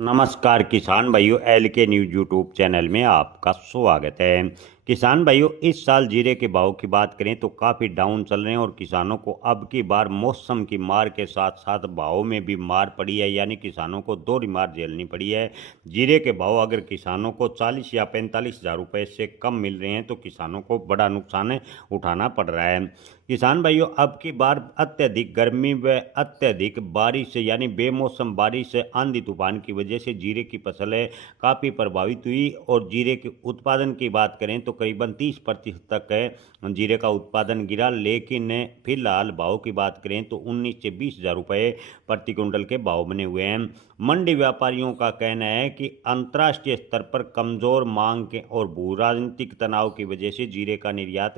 नमस्कार किसान भाइयों, एल के न्यूज यूट्यूब चैनल में आपका स्वागत है। किसान भाइयों, इस साल जीरे के भाव की बात करें तो काफ़ी डाउन चल रहे हैं और किसानों को अब की बार मौसम की मार के साथ साथ भाव में भी मार पड़ी है, यानी किसानों को दोहरी मार झेलनी पड़ी है। जीरे के भाव अगर किसानों को 40 या 45 हज़ार रुपये से कम मिल रहे हैं तो किसानों को बड़ा नुकसान उठाना पड़ रहा है। किसान भाइयों, अब की बार अत्यधिक गर्मी व अत्यधिक बारिश यानी बेमौसम बारिश आंधी तूफान की वजह से जीरे की फसल है काफ़ी प्रभावित हुई और जीरे के उत्पादन की बात करें तो करीबन 30% तक है जीरे का उत्पादन गिरा। लेकिन फिलहाल भाव की बात करें तो 19 से 20 हज़ार रुपये प्रति क्विंटल के भाव बने हुए हैं। मंडी व्यापारियों का कहना है कि अंतर्राष्ट्रीय स्तर पर कमजोर मांग के और भू राजनीतिक तनाव की वजह से जीरे का निर्यात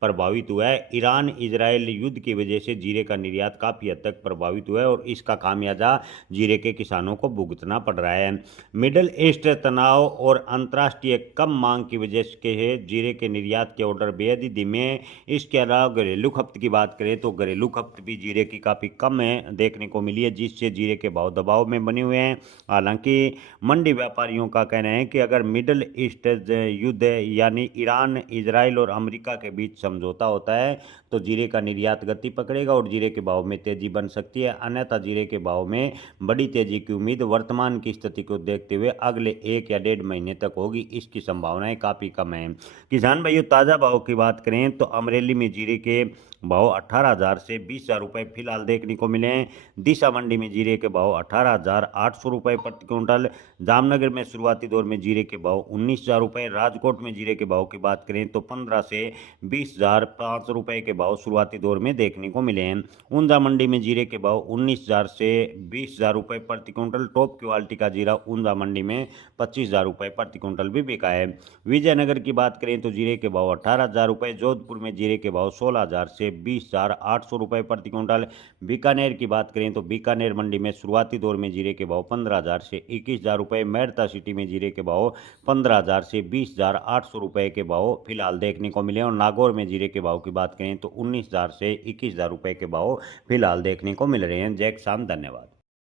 प्रभावित हुआ है। ईरान इजरायल युद्ध की वजह से जीरे का निर्यात काफ़ी हद तक प्रभावित हुआ है और इसका खामियाजा जीरे के किसानों को भुगतना पड़ रहा है। मिडल ईस्ट तनाव और अंतर्राष्ट्रीय कम मांग की वजह से जीरे के निर्यात के ऑर्डर बेहद ही धीमे हैं। इसके अलावा घरेलू खपत की बात करें तो घरेलू खपत भी जीरे की काफ़ी कम है देखने को मिली है, जिससे जीरे के भाव दबाव में बने हुए हैं। हालांकि मंडी व्यापारियों का कहना है कि अगर मिडल ईस्ट युद्ध यानी ईरान इजराइल और अमेरिका के बीच समझौता होता है तो जीरे का निर्यात गति पकड़ेगा और जीरे के भाव में तेजी बन सकती है, अन्यथा जीरे के भाव में बड़ी तेजी की उम्मीद वर्तमान की स्थिति को देखते हुए अगले 1 या 1.5 महीने तक होगी। इसकी संभावनाएं काफ़ी कम है। किसान भाइयों, ताज़ा भाव की बात करें तो अमरेली में जीरे के भाव 18,000 से 20,000 रुपये फिलहाल देखने को मिले हैं। दिशा मंडी में जीरे के भाव 18,800 रुपये प्रति क्विंटल। जामनगर में शुरुआती दौर में जीरे के भाव 19,000 रुपये। राजकोट में जीरे के भाव की बात करें तो 15 से 20,500 रुपये के भाव शुरुआती दौर में देखने को मिले हैं। ऊंजा मंडी में जीरे के भाव 19,000 से 20,000 रुपये प्रति क्विंटल। टॉप क्वालिटी का जीरा ऊंजा मंडी में 25,000 रुपये प्रति क्विंटल भी बिका है। विजयनगर की बात करें तो जीरे के भाव 18,000 रुपये। जोधपुर में जीरे के भाव 16,000 से 20,800 रुपये प्रति क्विंटल। बीकानेर की बात करें तो बीकानेर मंडी में शुरुआती दौर में जीरे के भाव 15,000 से 21,000 रुपये। मेड़ता सिटी में जीरे के भाव 15,000 से 20,800 रुपये के भाव फिलहाल देखने को मिले और नागौर में जीरे के भाव की बात करें तो 19,000 से 21,000 रुपये के भाव फिलहाल देखने को मिल रहे हैं। जय किसान, धन्यवाद।